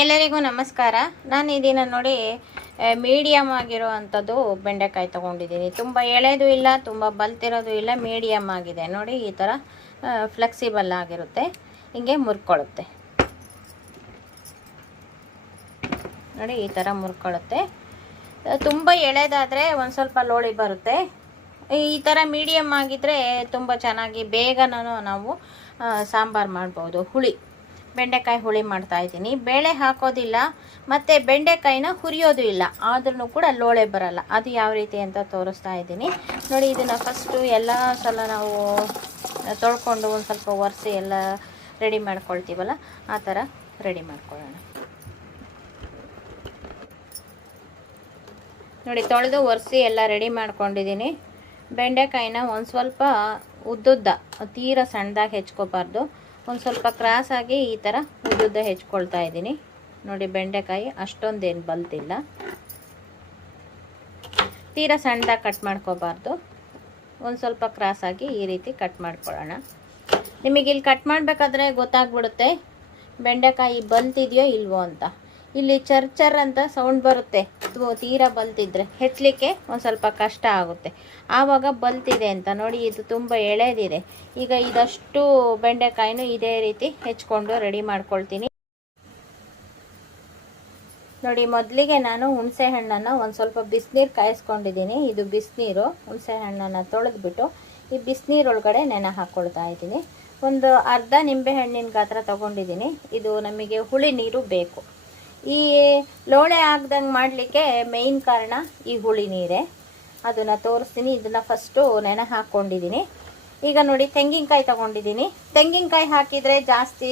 ಎಲ್ಲರಿಗೂ ನಮಸ್ಕಾರ. ನಾನು ಈ ದಿನ ನೋಡಿ ಮೀಡಿಯಮ್ ಆಗಿರುವಂಥದ್ದು ಬೆಂಡೆಕಾಯಿ ತೊಗೊಂಡಿದ್ದೀನಿ. ತುಂಬ ಎಳೆದು ಇಲ್ಲ, ತುಂಬ ಬಲ್ತಿರೋದು ಇಲ್ಲ, ಮೀಡಿಯಮ್ ಆಗಿದೆ ನೋಡಿ. ಈ ಥರ ಫ್ಲೆಕ್ಸಿಬಲ್ ಆಗಿರುತ್ತೆ, ಹಿಂಗೆ ಮುರ್ಕೊಳ್ಳುತ್ತೆ ನೋಡಿ. ಈ ಥರ ಮುರ್ಕೊಳ್ಳುತ್ತೆ. ತುಂಬ ಎಳೆದಾದರೆ ಒಂದು ಸ್ವಲ್ಪ ಲೋಳಿ ಬರುತ್ತೆ. ಈ ಥರ ಮೀಡಿಯಮ್ ಆಗಿದ್ದರೆ ತುಂಬ ಚೆನ್ನಾಗಿ ಬೇಗನೂ ನಾವು ಸಾಂಬಾರು ಮಾಡ್ಬೋದು. ಹುಳಿ ಬೆಂಡೆಕಾಯಿ ಹುಳಿ ಮಾಡ್ತಾಯಿದ್ದೀನಿ. ಬೇಳೆ ಹಾಕೋದಿಲ್ಲ ಮತ್ತು ಬೆಂಡೆಕಾಯಿನ ಹುರಿಯೋದು ಇಲ್ಲ, ಆದ್ರೂ ಕೂಡ ಲೋಳೆ ಬರಲ್ಲ. ಅದು ಯಾವ ರೀತಿ ಅಂತ ತೋರಿಸ್ತಾ ಇದ್ದೀನಿ ನೋಡಿ. ಇದನ್ನು ಫಸ್ಟು ಎಲ್ಲ ಸಲ ನಾವು ತೊಳ್ಕೊಂಡು ಒಂದು ಸ್ವಲ್ಪ ಒರೆಸಿ ಎಲ್ಲ ರೆಡಿ ಮಾಡ್ಕೊಳ್ತೀವಲ್ಲ, ಆ ಥರ ರೆಡಿ ಮಾಡ್ಕೊಳ್ಳೋಣ ನೋಡಿ. ತೊಳೆದು ಒರೆಸಿ ಎಲ್ಲ ರೆಡಿ ಮಾಡ್ಕೊಂಡಿದ್ದೀನಿ. ಬೆಂಡೆಕಾಯಿನ ಒಂದು ಸ್ವಲ್ಪ ಉದ್ದುದ್ದ, ತೀರ ಸಣ್ಣದಾಗಿ ಹೆಚ್ಕೋಬಾರ್ದು, ಒಂದು ಸ್ವಲ್ಪ ಕ್ರಾಸಾಗಿ ಈ ಥರ ಉದ್ದುದ್ದ ಹೆಚ್ಕೊಳ್ತಾ ಇದ್ದೀನಿ ನೋಡಿ. ಬೆಂಡೆಕಾಯಿ ಅಷ್ಟೊಂದೇನು ಬಲ್ತಿಲ್ಲ, ತೀರ ಸಣ್ಣದಾಗಿ ಕಟ್ ಮಾಡ್ಕೋಬಾರ್ದು, ಒಂದು ಸ್ವಲ್ಪ ಕ್ರಾಸಾಗಿ ಈ ರೀತಿ ಕಟ್ ಮಾಡ್ಕೊಳ್ಳೋಣ. ನಿಮಗೆ ಇಲ್ಲಿ ಕಟ್ ಮಾಡಬೇಕಾದ್ರೆ ಗೊತ್ತಾಗ್ಬಿಡುತ್ತೆ ಬೆಂಡೆಕಾಯಿ ಬಲ್ತಿದೆಯೋ ಇಲ್ವೋ ಅಂತ. ಇಲ್ಲಿ ಚರ್ ಅಂತ ಸೌಂಡ್ ಬರುತ್ತೆ, ತೀರಾ ಬಲ್ತಿದ್ರೆ ಹೆಚ್ಚಲಿಕ್ಕೆ ಒಂದು ಸ್ವಲ್ಪ ಕಷ್ಟ ಆಗುತ್ತೆ. ಆವಾಗ ಬಲ್ತಿದೆ ಅಂತ ನೋಡಿ. ಇದು ತುಂಬ ಎಳೆದಿದೆ. ಈಗ ಇದಷ್ಟು ಬೆಂಡೆಕಾಯಿನೂ ಇದೇ ರೀತಿ ಹೆಚ್ಕೊಂಡು ರೆಡಿ ಮಾಡ್ಕೊಳ್ತೀನಿ ನೋಡಿ. ಮೊದಲಿಗೆ ನಾನು ಹುಣಸೆ ಹಣ್ಣನ್ನು ಒಂದು ಸ್ವಲ್ಪ ಬಿಸಿನೀರು ಕಾಯಿಸ್ಕೊಂಡಿದ್ದೀನಿ. ಇದು ಬಿಸಿನೀರು. ಹುಣಸೆ ಹಣ್ಣನ್ನು ತೊಳೆದ್ಬಿಟ್ಟು ಈ ಬಿಸಿನೀರೊಳಗಡೆ ನೆನೆ ಹಾಕ್ಕೊಳ್ತಾ ಇದ್ದೀನಿ. ಒಂದು ಅರ್ಧ ನಿಂಬೆ ಹಣ್ಣಿನ ಗಾತ್ರ ತೊಗೊಂಡಿದ್ದೀನಿ. ಇದು ನಮಗೆ ಹುಳಿ ನೀರು ಬೇಕು. ಈ ಲೋಳೆ ಆಗ್ದಂಗೆ ಮಾಡಲಿಕ್ಕೆ ಮೇಯ್ನ್ ಕಾರಣ ಈ ಹುಳಿ ನೀರೇ. ಅದನ್ನು ತೋರಿಸ್ತೀನಿ. ಇದನ್ನು ಫಸ್ಟು ನೆನೆ ಹಾಕ್ಕೊಂಡಿದ್ದೀನಿ. ಈಗ ನೋಡಿ, ತೆಂಗಿನಕಾಯಿ ತೊಗೊಂಡಿದ್ದೀನಿ. ತೆಂಗಿನಕಾಯಿ ಹಾಕಿದರೆ ಜಾಸ್ತಿ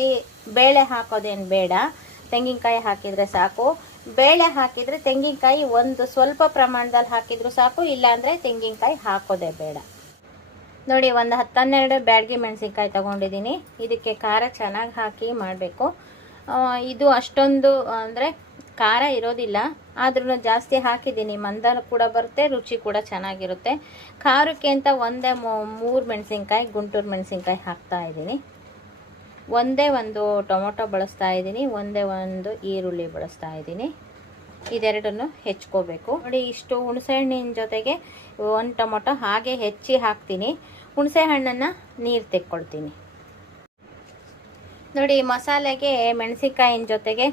ಬೇಳೆ ಹಾಕೋದೇನು ಬೇಡ, ತೆಂಗಿನಕಾಯಿ ಹಾಕಿದರೆ ಸಾಕು. ಬೇಳೆ ಹಾಕಿದರೆ ತೆಂಗಿನಕಾಯಿ ಒಂದು ಸ್ವಲ್ಪ ಪ್ರಮಾಣದಲ್ಲಿ ಹಾಕಿದರೂ ಸಾಕು, ಇಲ್ಲಾಂದರೆ ತೆಂಗಿನಕಾಯಿ ಹಾಕೋದೇ ಬೇಡ ನೋಡಿ. ಒಂದು 10-12 ಬ್ಯಾಡಗಿ ಮೆಣಸಿನ್ಕಾಯಿ ತೊಗೊಂಡಿದ್ದೀನಿ. ಇದಕ್ಕೆ ಖಾರ ಚೆನ್ನಾಗಿ ಹಾಕಿ ಮಾಡಬೇಕು. ಇದು ಅಷ್ಟೊಂದು ಅಂದರೆ ಖಾರ ಇರೋದಿಲ್ಲ, ಆದ್ರೂ ಜಾಸ್ತಿ ಹಾಕಿದ್ದೀನಿ. ಮಂದ ಕೂಡ ಬರುತ್ತೆ, ರುಚಿ ಕೂಡ ಚೆನ್ನಾಗಿರುತ್ತೆ. ಖಾರಕ್ಕೆ ಅಂತ ಒಂದೇ 3 ಮೆಣಸಿನ್ಕಾಯಿ, ಗುಂಟೂರು ಮೆಣಸಿನ್ಕಾಯಿ ಹಾಕ್ತಾ ಇದ್ದೀನಿ. ಒಂದೇ ಒಂದು ಟೊಮೊಟೊ ಬಳಸ್ತಾ ಇದ್ದೀನಿ, ಒಂದೇ ಒಂದು ಈರುಳ್ಳಿ ಬಳಸ್ತಾ ಇದ್ದೀನಿ. ಇದೆರಡನ್ನು ಹೆಚ್ಕೋಬೇಕು ನೋಡಿ. ಇಷ್ಟು ಹುಣಸೆ ಹಣ್ಣಿನ ಜೊತೆಗೆ ಒಂದು ಟೊಮೊಟೊ ಹಾಗೆ ಹೆಚ್ಚಿ ಹಾಕ್ತೀನಿ. ಹುಣಸೆ ಹಣ್ಣನ್ನು ನೀರು ತೆಕ್ಕೊಳ್ತೀನಿ ನೋಡಿ. ಮಸಾಲೆಗೆ ಮೆಣಸಿನ್ಕಾಯಿನ ಜೊತೆಗೆ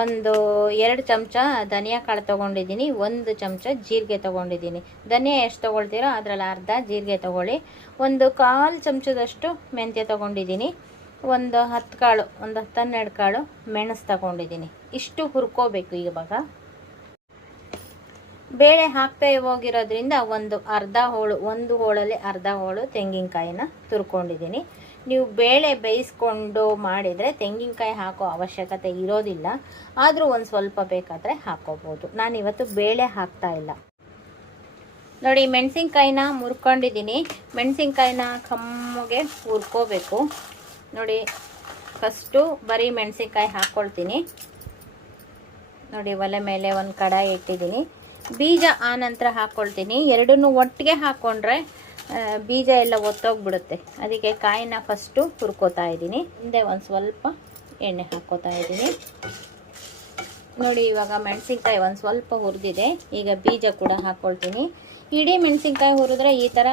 ಒಂದು 2 ಚಮಚ ಧನಿಯಾ ಕಾಳು ತೊಗೊಂಡಿದ್ದೀನಿ, 1 ಚಮಚ ಜೀರಿಗೆ ತೊಗೊಂಡಿದ್ದೀನಿ. ಧನಿಯಾ ಎಷ್ಟು ತೊಗೊಳ್ತೀರೋ ಅದರಲ್ಲಿ ಅರ್ಧ ಜೀರಿಗೆ ತೊಗೊಳ್ಳಿ. ಒಂದು 1/4 ಚಮಚದಷ್ಟು ಮೆಂತ್ಯ ತೊಗೊಂಡಿದ್ದೀನಿ. ಒಂದು 10 ಕಾಳು, ಒಂದು 10-12 ಕಾಳು ಮೆಣಸು ತೊಗೊಂಡಿದ್ದೀನಿ. ಇಷ್ಟು ಹುರ್ಕೋಬೇಕು. ಇವಾಗ ಬೇಳೆ ಹಾಕ್ತಾ ಹೋಗಿರೋದ್ರಿಂದ ಒಂದು ಹೋಳಲ್ಲಿ ಅರ್ಧ ಹೋಳು ತೆಂಗಿನಕಾಯಿನ ತುರ್ಕೊಂಡಿದ್ದೀನಿ. ನೀವು ಬೇಳೆ ಬೇಯಿಸ್ಕೊಂಡು ಮಾಡಿದರೆ ತೆಂಗಿನಕಾಯಿ ಹಾಕೋ ಅವಶ್ಯಕತೆ ಇರೋದಿಲ್ಲ, ಆದರೂ ಒಂದು ಸ್ವಲ್ಪ ಬೇಕಾದರೆ ಹಾಕೋಬೋದು. ನಾನಿವತ್ತು ಬೇಳೆ ಹಾಕ್ತಾ ಇಲ್ಲ ನೋಡಿ. ಮೆಣಸಿನ್ಕಾಯಿನ ಮುರ್ಕೊಂಡಿದ್ದೀನಿ. ಮೆಣಸಿನ್ಕಾಯಿನ ಕಮ್ಮಗೆ ಹುರ್ಕೋಬೇಕು ನೋಡಿ. ಫಸ್ಟು ಬರೀ ಮೆಣಸಿನ್ಕಾಯಿ ಹಾಕ್ಕೊಳ್ತೀನಿ ನೋಡಿ. ಒಲೆ ಮೇಲೆ ಒಂದು ಕಡಾಯಿ ಇಟ್ಟಿದ್ದೀನಿ. ಬೀಜ ಆನಂತರ ಹಾಕ್ಕೊಳ್ತೀನಿ. ಎರಡನ್ನೂ ಒಟ್ಟಿಗೆ ಹಾಕ್ಕೊಂಡ್ರೆ ಬೀಜ ಎಲ್ಲ ಒತ್ತೋಗ್ಬಿಡುತ್ತೆ. ಅದಕ್ಕೆ ಕಾಯಿನ ಫಸ್ಟು ಹುರ್ಕೋತಾ ಇದ್ದೀನಿ. ಹಿಂದೆ ಒಂದು ಸ್ವಲ್ಪ ಎಣ್ಣೆ ಹಾಕ್ಕೋತಾ ಇದ್ದೀನಿ ನೋಡಿ. ಇವಾಗ ಮೆಣಸಿನ್ಕಾಯಿ ಒಂದು ಸ್ವಲ್ಪ ಹುರಿದಿದೆ. ಈಗ ಬೀಜ ಕೂಡ ಹಾಕ್ಕೊಳ್ತೀನಿ. ಇಡೀ ಮೆಣಸಿನ್ಕಾಯಿ ಹುರಿದ್ರೆ ಈ ಥರ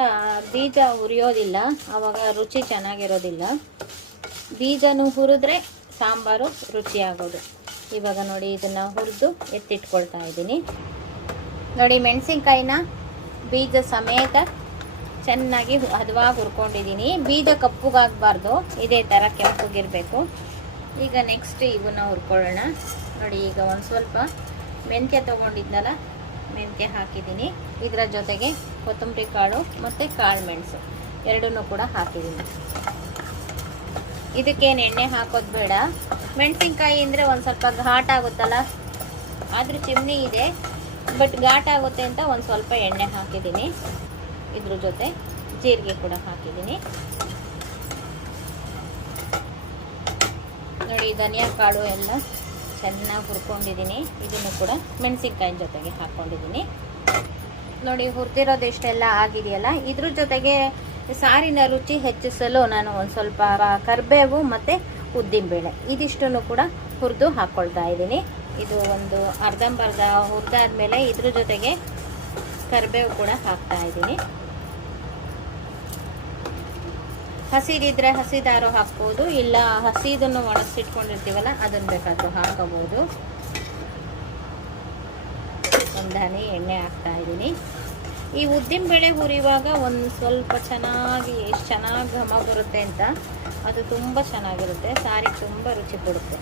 ಬೀಜ ಹುರಿಯೋದಿಲ್ಲ, ಆವಾಗ ರುಚಿ ಚೆನ್ನಾಗಿರೋದಿಲ್ಲ. ಬೀಜನೂ ಹುರಿದ್ರೆ ಸಾಂಬಾರು ರುಚಿಯಾಗೋದು. ಇವಾಗ ನೋಡಿ, ಇದನ್ನು ಹುರಿದು ಎತ್ತಿಟ್ಕೊಳ್ತಾ ಇದ್ದೀನಿ ನೋಡಿ. ಮೆಣಸಿನ್ಕಾಯಿನ ಬೀಜ ಸಮೇತ ಚೆನ್ನಾಗಿ ಹದವಾಗಿ ಹುರ್ಕೊಂಡಿದ್ದೀನಿ. ಬೀಜ ಕಪ್ಪುಗಾಗಬಾರ್ದು, ಇದೇ ಥರ ಕೆಂಪುಗಿರಬೇಕು. ಈಗ ನೆಕ್ಸ್ಟ್ ಇವನ್ನ ಹುರ್ಕೊಳ್ಳೋಣ ನೋಡಿ. ಈಗ ಒಂದು ಸ್ವಲ್ಪ ಮೆಂತ್ಯ ತೊಗೊಂಡಿದ್ನಲ್ಲ, ಮೆಂತ್ಯ ಹಾಕಿದ್ದೀನಿ. ಇದರ ಜೊತೆಗೆ ಕೊತ್ತಂಬರಿ ಕಾಳು ಮತ್ತು ಕಾಳು ಮೆಣಸು ಎರಡನ್ನೂ ಕೂಡ ಹಾಕಿದ್ದೀನಿ. ಇದಕ್ಕೇನು ಎಣ್ಣೆ ಹಾಕೋದು ಬೇಡ. ಮೆಣಸಿನ್ಕಾಯಿ ಅಂದರೆ ಒಂದು ಸ್ವಲ್ಪ ಘಾಟ್ ಆಗುತ್ತಲ್ಲ, ಆದರೂ ಚಿಮ್ನಿ ಇದೆ, ಬಟ್ ಘಾಟ್ ಆಗುತ್ತೆ ಅಂತ ಒಂದು ಸ್ವಲ್ಪ ಎಣ್ಣೆ ಹಾಕಿದ್ದೀನಿ. ಇದ್ರ ಜೊತೆ ಜೀರಿಗೆ ಕೂಡ ಹಾಕಿದ್ದೀನಿ ನೋಡಿ. ಧನಿಯಾ ಕಾಳು ಎಲ್ಲ ಚೆನ್ನಾಗಿ ಹುರ್ಕೊಂಡಿದ್ದೀನಿ. ಇದನ್ನು ಕೂಡ ಮೆಣಸಿನ್ಕಾಯಿ ಜೊತೆಗೆ ಹಾಕ್ಕೊಂಡಿದ್ದೀನಿ ನೋಡಿ. ಹುರಿದಿರೋದು ಇಷ್ಟೆಲ್ಲ ಆಗಿದೆಯಲ್ಲ, ಇದ್ರ ಜೊತೆಗೆ ಸಾರಿನ ರುಚಿ ಹೆಚ್ಚಿಸಲು ನಾನು ಒಂದು ಸ್ವಲ್ಪ ಕರಿಬೇವು ಮತ್ತು ಉದ್ದಿನಬೇಳೆ ಇದಿಷ್ಟನ್ನು ಕೂಡ ಹುರಿದು ಹಾಕ್ಕೊಳ್ತಾ ಇದ್ದೀನಿ. ಇದು ಒಂದು ಅರ್ಧಂಬರ್ಧ ಹುರಿದಾದ್ಮೇಲೆ ಇದ್ರ ಜೊತೆಗೆ ಕರಿಬೇವು ಕೂಡ ಹಾಕ್ತಾ ಇದ್ದೀನಿ. ಹಸಿದಿದ್ರೆ ಹಸಿದಾರು ಹಾಕ್ಬೋದು, ಇಲ್ಲ ಹಸಿದನ್ನು ಒಣಗಿಸಿಟ್ಕೊಂಡಿರ್ತೀವಲ್ಲ ಅದನ್ನು ಬೇಕಾದರೂ ಹಾಕೋಬೋದು. ಒಂದು ಹನಿ ಎಣ್ಣೆ ಹಾಕ್ತಾ ಇದ್ದೀನಿ. ಈ ಉದ್ದಿನಬೇಳೆ ಹುರಿಯುವಾಗ ಒಂದು ಸ್ವಲ್ಪ ಚೆನ್ನಾಗಿ ಎಷ್ಟು ಚೆನ್ನಾಗಿ ಘಮ ಬರುತ್ತೆ ಅಂತ, ಅದು ತುಂಬ ಚೆನ್ನಾಗಿರುತ್ತೆ. ಸಾರಿಗೆ ತುಂಬ ರುಚಿ ಕೊಡುತ್ತೆ,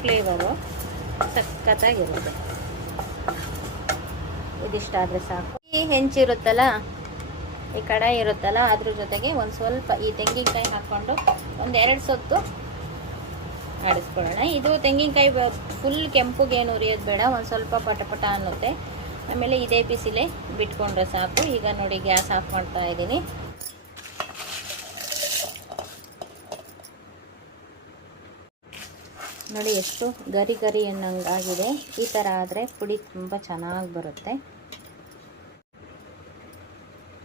ಫ್ಲೇವರು ಸಖತ್ತಾಗಿರುತ್ತೆ. ಇದಿಷ್ಟಾದರೆ ಸಾಕು. ಈ ಹೆಂಚಿರುತ್ತಲ್ಲ, ಈ ಕಡಾಯಿ ಇರುತ್ತಲ್ಲ, ಅದ್ರ ಜೊತೆಗೆ ಒಂದು ಸ್ವಲ್ಪ ಈ ತೆಂಗಿನಕಾಯಿ ಹಾಕ್ಕೊಂಡು ಒಂದೆರಡು ಸೊತ್ತು ಆಡಿಸ್ಕೊಳ್ಳೋಣ. ಇದು ತೆಂಗಿನಕಾಯಿ ಫುಲ್ ಕೆಂಪುಗೇನು ಉರಿಯೋದು ಬೇಡ, ಒಂದು ಸ್ವಲ್ಪ ಪಟಪಟ ಅನ್ನುತ್ತೆ. ಆಮೇಲೆ ಇದೇ ಬಿಸಿಲೇ ಬಿಟ್ಕೊಂಡ್ರೆ ಸಾಕು. ಈಗ ನೋಡಿ ಗ್ಯಾಸ್ ಆಫ್ ಮಾಡ್ತಾ ಇದ್ದೀನಿ. ನೋಡಿ ಎಷ್ಟು ಗರಿ ಗರಿ ಅನ್ನಂಗಾಗಿದೆ. ಈ ಥರ ಆದರೆ ಪುಡಿ ತುಂಬ ಚೆನ್ನಾಗಿ ಬರುತ್ತೆ.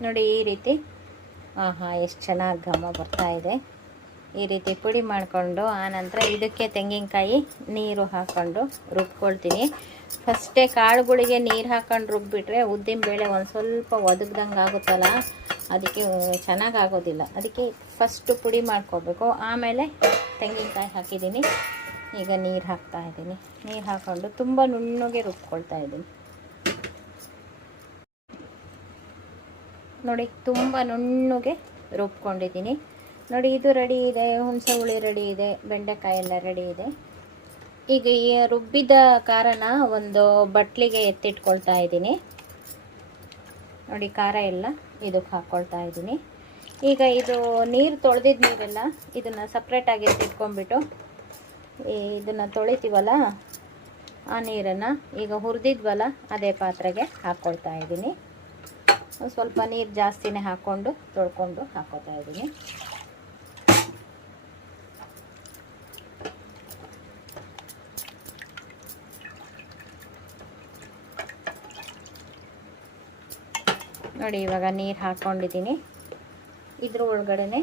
ನೋಡಿ ಈ ರೀತಿ ಎಷ್ಟು ಚೆನ್ನಾಗಿ ಘಮ ಬರ್ತಾ ಇದೆ. ಈ ರೀತಿ ಪುಡಿ ಮಾಡಿಕೊಂಡು ಆನಂತರ ಇದಕ್ಕೆ ತೆಂಗಿನಕಾಯಿ ನೀರು ಹಾಕ್ಕೊಂಡು ರುಬ್ಕೊಳ್ತೀನಿ. ಫಸ್ಟೇ ಕಾಳುಗಳಿಗೆ ನೀರು ಹಾಕ್ಕೊಂಡು ರುಬ್ಬಿಟ್ರೆ ಉದ್ದಿನಬೇಳೆ ಒಂದು ಸ್ವಲ್ಪ ಒದಗ್ದಂಗೆ ಆಗುತ್ತಲ್ಲ, ಅದಕ್ಕೆ ಚೆನ್ನಾಗಾಗೋದಿಲ್ಲ. ಅದಕ್ಕೆ ಫಸ್ಟು ಪುಡಿ ಮಾಡ್ಕೋಬೇಕು, ಆಮೇಲೆ ತೆಂಗಿನಕಾಯಿ ಹಾಕಿದ್ದೀನಿ. ಈಗ ನೀರು ಹಾಕ್ತಾ ಇದ್ದೀನಿ. ನೀರು ಹಾಕ್ಕೊಂಡು ತುಂಬ ನುಣ್ಣಗೆ ರುಬ್ಕೊಳ್ತಾ ಇದ್ದೀನಿ. ನೋಡಿ ತುಂಬ ನುಣ್ಣಗೆ ರುಬ್ಕೊಂಡಿದ್ದೀನಿ. ನೋಡಿ ಇದು ರೆಡಿ ಇದೆ, ಹುಣಸೆ ಹುಳಿ ರೆಡಿ ಇದೆ, ಬೆಂಡೆಕಾಯಿ ಎಲ್ಲ ರೆಡಿ ಇದೆ. ಈಗ ಈ ರುಬ್ಬಿದ ಖಾರನ ಒಂದು ಬಟ್ಲಿಗೆ ಎತ್ತಿಟ್ಕೊಳ್ತಾ ಇದ್ದೀನಿ. ನೋಡಿ ಖಾರ ಎಲ್ಲ ಇದಕ್ಕೆ ಹಾಕ್ಕೊಳ್ತಾ ಇದ್ದೀನಿ. ಈಗ ಇದು ನೀರು ತೊಳೆದಿದ್ದ ನೀರೆಲ್ಲ ಇದನ್ನು ಸಪ್ರೇಟಾಗಿ ಎತ್ತಿಟ್ಕೊಂಡ್ಬಿಟ್ಟು ಇದನ್ನು ತೊಳಿತೀವಲ್ಲ ಆ ನೀರನ್ನು ಈಗ ಹುರಿದಿದ್ವಲ್ಲ ಅದೇ ಪಾತ್ರೆಗೆ ಹಾಕ್ಕೊಳ್ತಾ ಇದ್ದೀನಿ. ಒಂದು ಸ್ವಲ್ಪ ನೀರು ಜಾಸ್ತಿನೇ ಹಾಕ್ಕೊಂಡು ತೊಳ್ಕೊಂಡು ಹಾಕ್ಕೊಳ್ತಾ ಇದ್ದೀನಿ. ನೋಡಿ ಇವಾಗ ನೀರು ಹಾಕ್ಕೊಂಡಿದ್ದೀನಿ. ಇದ್ರ ಒಳಗಡೆ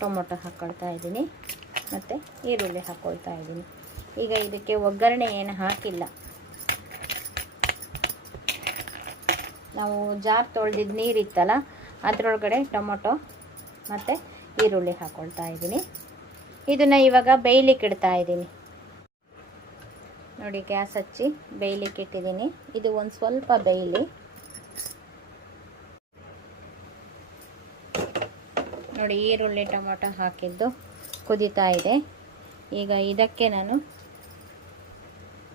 ಟೊಮೊಟೊ ಹಾಕ್ಕೊಳ್ತಾ ಇದ್ದೀನಿ ಮತ್ತು ಈರುಳ್ಳಿ ಹಾಕ್ಕೊಳ್ತಾ ಇದ್ದೀನಿ. ಈಗ ಇದಕ್ಕೆ ಒಗ್ಗರಣೆ ಏನು ಹಾಕಿಲ್ಲ. ನಾವು ಜಾರ್ ತೊಳೆದಿದ್ದು ನೀರಿತ್ತಲ್ಲ ಅದರೊಳಗಡೆ ಟೊಮೊಟೊ ಮತ್ತು ಈರುಳ್ಳಿ ಹಾಕ್ಕೊಳ್ತಾ ಇದ್ದೀನಿ. ಇದನ್ನು ಇವಾಗ ಬೇಯಲಿಕ್ಕೆ ಇಡ್ತಾ ಇದ್ದೀನಿ. ನೋಡಿ ಗ್ಯಾಸ್ ಹಚ್ಚಿ ಬೇಯಲಿಕ್ಕೆ ಇಟ್ಟಿದ್ದೀನಿ. ಇದು ಒಂದು ಸ್ವಲ್ಪ ಬೇಯಲಿ. ನೋಡಿ ಈರುಳ್ಳಿ ಟೊಮೊಟೊ ಹಾಕಿದ್ದು ಕುದೀತಾ ಇದೆ. ಈಗ ಇದಕ್ಕೆ ನಾನು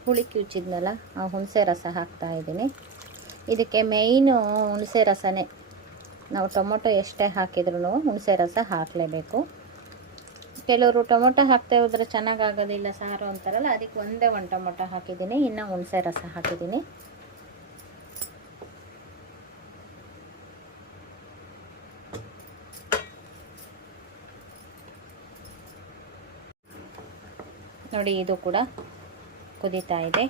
ಹುಳಿ ಕಿವುಚಿದ್ನಲ್ಲ ಆ ಹುಣಸೆ ರಸ ಹಾಕ್ತಾ ಇದ್ದೀನಿ. ಇದಕ್ಕೆ ಮೇಯ್ನು ಹುಣಸೆ ರಸನೇ. ನಾವು ಟೊಮೊಟೊ ಎಷ್ಟೇ ಹಾಕಿದ್ರೂ ಹುಣಸೆ ರಸ ಹಾಕಲೇಬೇಕು. ಕೆಲವರು ಟೊಮೊಟೊ ಹಾಕ್ತಾ ಹೋದ್ರೆ ಚೆನ್ನಾಗಾಗೋದಿಲ್ಲ ಸಾರು ಅಂತಾರಲ್ಲ, ಅದಕ್ಕೆ ಒಂದೇ ಒಂದು ಟೊಮೊಟೊ ಹಾಕಿದ್ದೀನಿ, ಇನ್ನು ಹುಣಸೆ ರಸ ಹಾಕಿದ್ದೀನಿ. ನೋಡಿ ಇದು ಕೂಡ ಕುದೀತಾ ಇದೆ.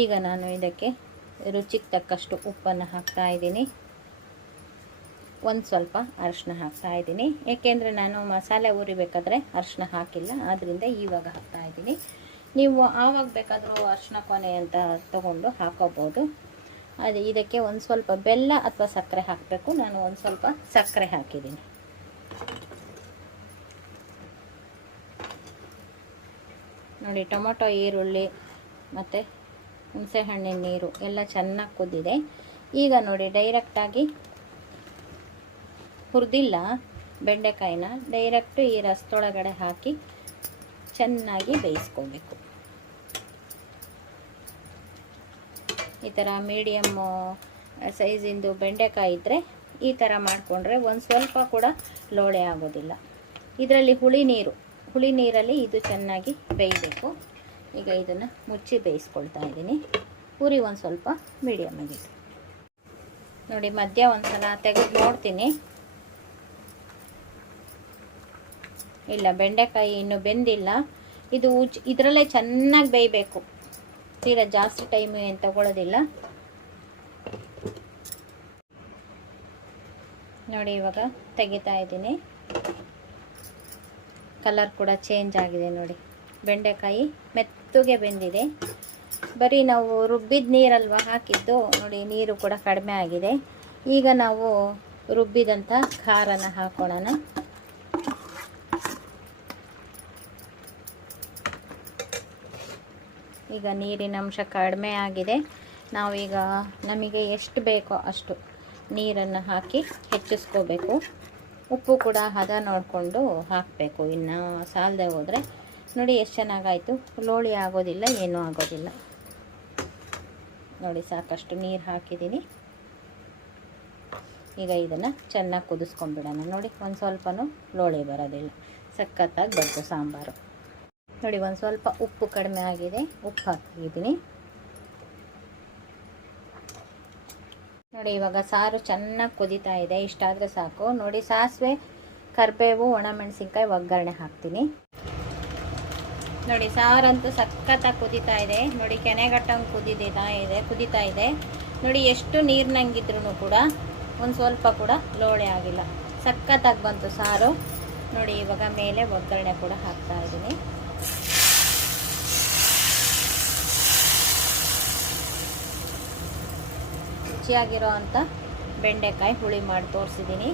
ಈಗ ನಾನು ಇದಕ್ಕೆ ರುಚಿಗೆ ತಕ್ಕಷ್ಟು ಉಪ್ಪನ್ನು ಹಾಕ್ತಾ ಇದ್ದೀನಿ. ಒಂದು ಸ್ವಲ್ಪ ಅರಿಶಿನ ಹಾಕ್ತಾ ಇದ್ದೀನಿ, ಏಕೆಂದರೆ ನಾನು ಮಸಾಲೆ ಹುರಿಬೇಕಾದ್ರೆ ಅರಿಶಿನ ಹಾಕಿಲ್ಲ, ಆದ್ದರಿಂದ ಇವಾಗ ಹಾಕ್ತಾ ಇದ್ದೀನಿ. ನೀವು ಆವಾಗ ಬೇಕಾದರೂ ಅರಿಶಿನ ಕೊನೆ ಅಂತ ತಗೊಂಡು ಹಾಕೋಬೋದು. ಅದು ಇದಕ್ಕೆ ಒಂದು ಸ್ವಲ್ಪ ಬೆಲ್ಲ ಅಥವಾ ಸಕ್ಕರೆ ಹಾಕಬೇಕು. ನಾನು ಒಂದು ಸ್ವಲ್ಪ ಸಕ್ಕರೆ ಹಾಕಿದ್ದೀನಿ. ನೋಡಿ ಟೊಮೊಟೊ ಈರುಳ್ಳಿ ಮತ್ತು ಹುಣಸೆ ಹಣ್ಣಿನ ನೀರು ಎಲ್ಲ ಚೆನ್ನಾಗಿ ಕುದ್ದಿದೆ. ಈಗ ನೋಡಿ ಡೈರೆಕ್ಟಾಗಿ ಹುರಿದಿಲ್ಲ ಬೆಂಡೆಕಾಯಿನ, ಡೈರೆಕ್ಟು ಈ ರಸದೊಳಗಡೆ ಹಾಕಿ ಚೆನ್ನಾಗಿ ಬೇಯಿಸ್ಕೋಬೇಕು. ಈ ಥರ ಮೀಡಿಯಮ್ ಸೈಜಿಂದು ಬೆಂಡೆಕಾಯಿ ಇದ್ದರೆ ಈ ಥರ ಮಾಡಿಕೊಂಡ್ರೆ ಒಂದು ಸ್ವಲ್ಪ ಕೂಡ ಲೋಳೆ ಆಗೋದಿಲ್ಲ. ಇದರಲ್ಲಿ ಹುಳಿ ನೀರಲ್ಲಿ ಇದು ಚೆನ್ನಾಗಿ ಬೇಯಬೇಕು. ಈಗ ಇದನ್ನು ಮುಚ್ಚಿ ಬೇಯಿಸ್ಕೊಳ್ತಾ ಇದ್ದೀನಿ. ಉರಿ ಒಂದು ಸ್ವಲ್ಪ ಮೀಡಿಯಮ್ ಆಗಿದೆ. ನೋಡಿ ಮಧ್ಯ ಒಂದು ಸಲ ತೆಗೆದು ನೋಡ್ತೀನಿ. ಇಲ್ಲ ಬೆಂಡೆಕಾಯಿ ಇನ್ನೂ ಬೆಂದಿಲ್ಲ. ಇದು ಇದರಲ್ಲೇ ಚೆನ್ನಾಗಿ ಬೇಯಬೇಕು. ತೀರಾ ಜಾಸ್ತಿ ಟೈಮ್ ಏನು ತಗೊಳ್ಳೋದಿಲ್ಲ. ನೋಡಿ ಇವಾಗ ತೆಗಿತಾ ಇದ್ದೀನಿ. ಕಲರ್ ಕೂಡ ಚೇಂಜ್ ಆಗಿದೆ ನೋಡಿ. ಬೆಂಡೆಕಾಯಿ ಮೆತ್ತಗೆ ಬೆಂದಿದೆ. ಬರೀ ನಾವು ರುಬ್ಬಿದ ನೀರಲ್ವ ಹಾಕಿದ್ದು ನೋಡಿ, ನೀರು ಕೂಡ ಕಡಿಮೆ ಆಗಿದೆ. ಈಗ ನಾವು ರುಬ್ಬಿದಂಥ ಖಾರನ ಹಾಕೋಣ. ಈಗ ನೀರಿನ ಅಂಶ ಕಡಿಮೆ ಆಗಿದೆ. ನಾವೀಗ ನಮಗೆ ಎಷ್ಟು ಬೇಕೋ ಅಷ್ಟು ನೀರನ್ನು ಹಾಕಿ ಹೆಚ್ಚಿಸ್ಕೋಬೇಕು. ಉಪ್ಪು ಕೂಡ ಹದ ನೋಡಿಕೊಂಡು ಹಾಕಬೇಕು. ಇನ್ನು ಸಾಲದೆ ಹೋದರೆ ನೋಡಿ ಎಷ್ಟು ಚೆನ್ನಾಗಾಯಿತು. ಲೋಳಿ ಆಗೋದಿಲ್ಲ, ಏನೂ ಆಗೋದಿಲ್ಲ ನೋಡಿ. ಸಾಕಷ್ಟು ನೀರು ಹಾಕಿದ್ದೀನಿ. ಈಗ ಇದನ್ನು ಚೆನ್ನಾಗಿ ಕುದಿಸ್ಕೊಂಡ್ಬಿಡೋಣ. ನೋಡಿ, ಒಂದು ಸ್ವಲ್ಪನೂ ಲೋಳಿ ಬರೋದಿಲ್ಲ. ಸಖತ್ತಾಗಿ ಬಂತು ಸಾಂಬಾರು ನೋಡಿ. ಒಂದು ಸ್ವಲ್ಪ ಉಪ್ಪು ಕಡಿಮೆ ಆಗಿದೆ, ಉಪ್ಪು ಹಾಕಿದ್ದೀನಿ ನೋಡಿ. ಇವಾಗ ಸಾರು ಚೆನ್ನಾಗಿ ಕುದೀತಾ ಇದೆ. ಇಷ್ಟಾದರೆ ಸಾಕು ನೋಡಿ. ಸಾಸಿವೆ, ಕರಿಬೇವು, ಒಣಮೆಣಸಿನ್ಕಾಯಿ ಒಗ್ಗರಣೆ ಹಾಕ್ತೀನಿ ನೋಡಿ. ಸಾರಂತೂ ಸಖತ್ತಾಗಿ ಕುದೀತಾ ಇದೆ ನೋಡಿ. ಕೆನೆಗಟ್ಟಂಗೆ ಕುದೀತಾ ಇದೆ ನೋಡಿ. ಎಷ್ಟು ನೀರಿನಂಗಿದ್ರೂ ಕೂಡ ಒಂದು ಸ್ವಲ್ಪ ಕೂಡ ಲೋಳೆ ಆಗಿಲ್ಲ. ಸಖತ್ತಾಗಿ ಬಂತು ಸಾರು ನೋಡಿ. ಇವಾಗ ಮೇಲೆ ಒಗ್ಗರಣೆ ಕೂಡ ಹಾಕ್ತಾ ಇದ್ದೀನಿ. ರುಚಿಯಾಗಿರೋ ಅಂಥ ಬೆಂಡೆಕಾಯಿ ಹುಳಿ ಮಾಡಿ ತೋರಿಸಿದ್ದೀನಿ.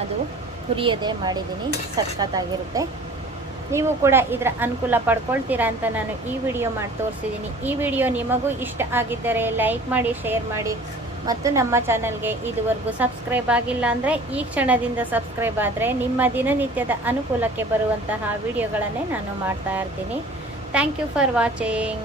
ಅದು ಹುರಿಯದೇ ಮಾಡಿದ್ದೀನಿ. ಸಖತ್ತಾಗಿರುತ್ತೆ. ನೀವು ಕೂಡ ಇದರ ಅನುಕೂಲ ಪಡ್ಕೊಳ್ತೀರಾ ಅಂತ ನಾನು ಈ ವಿಡಿಯೋ ಮಾಡಿ ತೋರಿಸಿದ್ದೀನಿ. ಈ ವಿಡಿಯೋ ನಿಮಗೂ ಇಷ್ಟ ಆಗಿದ್ದರೆ ಲೈಕ್ ಮಾಡಿ, ಶೇರ್ ಮಾಡಿ ಮತ್ತು ನಮ್ಮ ಚಾನಲ್ಗೆ ಇದುವರೆಗೂ ಸಬ್ಸ್ಕ್ರೈಬ್ ಆಗಿಲ್ಲ ಅಂದರೆ ಈ ಕ್ಷಣದಿಂದ ಸಬ್ಸ್ಕ್ರೈಬ್ ಆದರೆ ನಿಮ್ಮ ದಿನನಿತ್ಯದ ಅನುಕೂಲಕ್ಕೆ ಬರುವಂತಹ ವಿಡಿಯೋಗಳನ್ನೇ ನಾನು ಮಾಡ್ತಾ ಇರ್ತೀನಿ. Thank you for watching.